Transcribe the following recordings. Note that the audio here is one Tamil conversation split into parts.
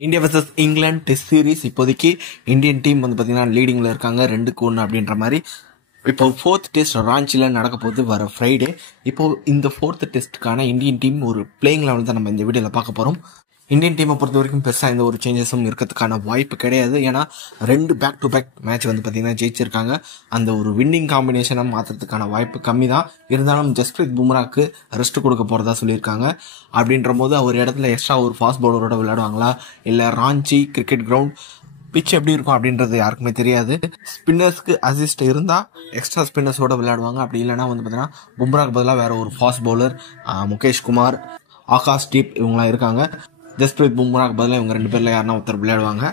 India versus England test series இப்போதைக்கு இந்தியன் டீம் வந்து பார்த்தீங்கன்னா லீடிங்கில் இருக்காங்க 2-1 அப்படின்ற மாதிரி. இப்போ ஃபோர்த் டெஸ்ட் ராஞ்சியில் நடக்க போகுது வர ஃப்ரைடே. இப்போ இந்த ஃபோர்த் டெஸ்ட்டுக்கான இந்தியன் டீம் ஒரு பிளேயிங் லெவல் தான் நம்ம இந்த வீடியோவில் பார்க்க போகிறோம். இந்தியன் டீமை பொறுத்த வரைக்கும் பெருசாக எந்த ஒரு சேஞ்சஸும் இருக்கிறதுக்கான வாய்ப்பு கிடையாது. ஏன்னா 2 பேக் டு பேக் மேட்ச் வந்து பார்த்தீங்கன்னா ஜெயிச்சிருக்காங்க. அந்த ஒரு வின்னிங் காம்பினேஷனை மாற்றுறதுக்கான வாய்ப்பு கம்மி தான். இருந்தாலும் ஜஸ்பிரீத் பும்ராக்கு ரெஸ்ட் கொடுக்க போகிறதா சொல்லியிருக்காங்க. அப்படின்ற போது அவர் இடத்துல எக்ஸ்ட்ரா ஒரு ஃபாஸ்ட் பவுலரோட விளையாடுவாங்களா, இல்லை ராஞ்சி கிரிக்கெட் கிரவுண்ட் பிச் எப்படி இருக்கும் அப்படின்றது யாருக்குமே தெரியாது. ஸ்பின்னர்ஸ்க்கு அசிஸ்ட் இருந்தால் எக்ஸ்ட்ரா ஸ்பின்னர்ஸோட விளையாடுவாங்க. அப்படி இல்லைனா வந்து பார்த்தீங்கன்னா பும்ராக்கு பதிலாக வேற ஒரு ஃபாஸ்ட் பவுலர் முகேஷ் குமார், ஆகாஷ்தீப் இவங்களாம் இருக்காங்க. ஜஸ்பிரீத் பும்ராக்கு பதிலாக இவங்க 2 பேரில் யாருன்னா ஒருத்தர் விளையாடுவாங்க.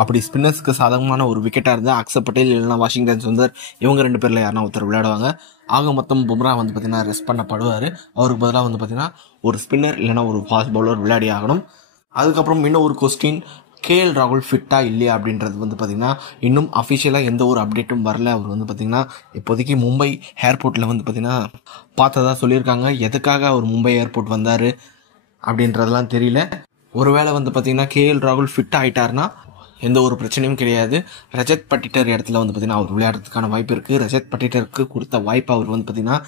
அப்படி ஸ்பின்னர்ஸ்க்கு சாதகமான ஒரு விக்கெட்டாக இருந்தால் அக்ஷர் பட்டேல் இல்லைனா வாஷிங்டன் சுந்தர் இவங்க 2 பேரில் யாருன்னா ஒருத்தர் விளையாடுவாங்க. ஆக மொத்தம் பும்ரா வந்து பார்த்தீங்கன்னா ரெஸ்ட் பண்ணப்படுவார். அவருக்கு பதிலாக வந்து பார்த்தீங்கன்னா ஒரு ஸ்பின்னர் இல்லைனா ஒரு ஃபாஸ்ட் பவுலர் விளையாடி ஆகணும். அதுக்கப்புறம் இன்னும் ஒரு கொஸ்டின், கேஎல் ராகுல் ஃபிட்டா இல்லையா அப்படின்றது வந்து பார்த்தீங்கன்னா இன்னும் அஃபிஷியலாக எந்த ஒரு அப்டேட்டும் வரல. அவர் வந்து பார்த்தீங்கன்னா இப்போதைக்கு மும்பை ஏர்போர்ட்டில் வந்து பார்த்தீங்கன்னா பார்த்ததா சொல்லியிருக்காங்க. எதுக்காக அவர் மும்பை ஏர்போர்ட் வந்தார் அப்படின்றதெல்லாம் தெரியல. ஒருவேளை வந்து பார்த்தீங்கன்னா கேஎல் ராகுல் ஃபிட் ஆகிட்டார்னா எந்த ஒரு பிரச்சனையும் கிடையாது. ரஜத் பட்டிட்டர் இடத்துல வந்து பார்த்தீங்கன்னா அவர் விளையாடுறதுக்கான வாய்ப்பு இருக்குது. ரஜத் பட்டிட்டருக்கு கொடுத்த வாய்ப்பை அவர் வந்து பார்த்தீங்கன்னா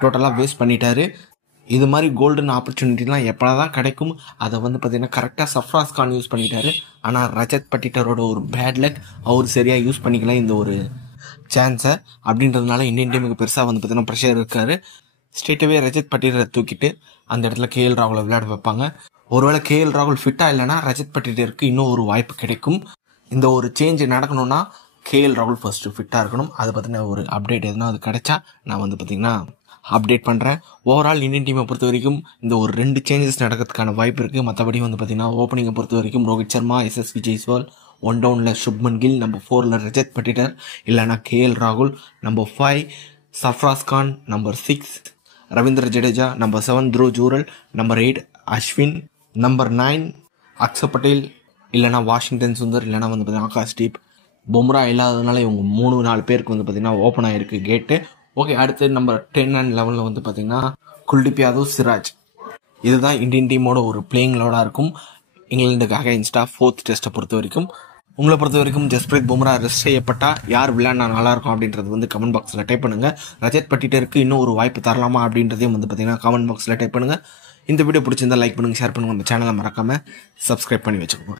டோட்டலாக வேஸ்ட் பண்ணிட்டாரு. இது மாதிரி கோல்டன் ஆப்பர்ச்சுனிட்டிலாம் எப்போ தான் கிடைக்கும், அதை வந்து பார்த்தீங்கன்னா கரெக்டாக சர்ஃப்ராஸ் கான் யூஸ் பண்ணிட்டாரு. ஆனால் ரஜத் பட்டிட்டரோட ஒரு பேட் லக், அவர் சரியாக யூஸ் பண்ணிக்கல இந்த ஒரு சான்ஸை. அப்படின்றதுனால இந்தியன் டீமுக்கு பெருசாக வந்து பார்த்தீங்கன்னா ப்ரெஷர் இருக்காரு. ஸ்ட்ரெயிட்டாகவே ரஜத் பட்டிட்டரை தூக்கிட்டு அந்த இடத்துல கேஎல் ராகுலை விளையாட வைப்பாங்க. ஒருவேளை கேஎல் ராகுல் ஃபிட்டாக இல்லைனா ரஜத் பட்டிட்டருக்கு இன்னும் ஒரு வாய்ப்பு கிடைக்கும். இந்த ஒரு சேஞ்ச் நடக்கணும்னா கேஎல் ராகுல் ஃபர்ஸ்ட்டு ஃபிட்டாக இருக்கணும். அதை பற்றின ஒரு அப்டேட் எதுனா அது கிடைச்சா நான் வந்து பார்த்தீங்கன்னா அப்டேட் பண்ணுறேன். ஓவரால் இந்தியன் டீமை பொறுத்த வரைக்கும் இந்த ஒரு 2 சேஞ்சஸ் நடக்கிறதுக்கான வாய்ப்பு இருக்குது. மற்றபடி வந்து பார்த்தீங்கன்னா ஓப்பனிங்கை பொறுத்த வரைக்கும் ரோஹித் சர்மா, எஸ்எஸ்வி ஜெய்ஸ்வால், 1 டவுனில் சுப்மன் கில், நம்பர் 4ல் ரஜத் பட்டிட்டர் இல்லைனா கேஎல் ராகுல், number 5 Sarfaraz Khan, number 6 Ravindra Jadeja, number 7 Dhruv Jurel, number 8 Ashwin, number 9 Axar Patel இல்லைனா வாஷிங்டன் சுந்தர் இல்லைனா வந்து பார்த்தீங்கன்னா ஆகாஷ்தீப். பும்ரா இல்லாததுனால இவங்க 3-4 பேருக்கு வந்து பார்த்தீங்கன்னா ஓப்பன் ஆகிருக்கு கேட்டு. ஓகே, அடுத்து நம்பர் 10 அண்ட் 11 வந்து பார்த்தீங்கன்னா குல்தீப் யாதவ், சிராஜ். இதுதான் இந்தியன் டீமோட ஒரு பிளேயிங் லெவலாக இருக்கும் இங்கிலாந்துக்காக இன்ஸ்டா ஃபோர்த் டெஸ்ட்டை பொறுத்த வரைக்கும். உங்களை பொறுத்த வரைக்கும் ஜஸ்பிரீத் பும்ரா ரெஸ்ட் செய்யப்பட்டால் யார் விளையாடினா நல்லாயிருக்கும் அப்படின்றது வந்து கமெண்ட் பாக்ஸில் டைப் பண்ணுங்கள். ரஜத் பட்டிட்டருக்கு இன்னும் ஒரு வாய்ப்பு தரலாமா அப்படின்றதையும் வந்து பார்த்தீங்கன்னா கமெண்ட் பாக்ஸில் டைப் பண்ணுங்கள். இந்த வீடியோ பிடிச்சிருந்தா லைக் பண்ணுங்கள், ஷேர் பண்ணுங்கள். நம்ம சேனலை மறக்காமல் சப்ஸ்கிரைப் பண்ணி வச்சுக்கோங்க.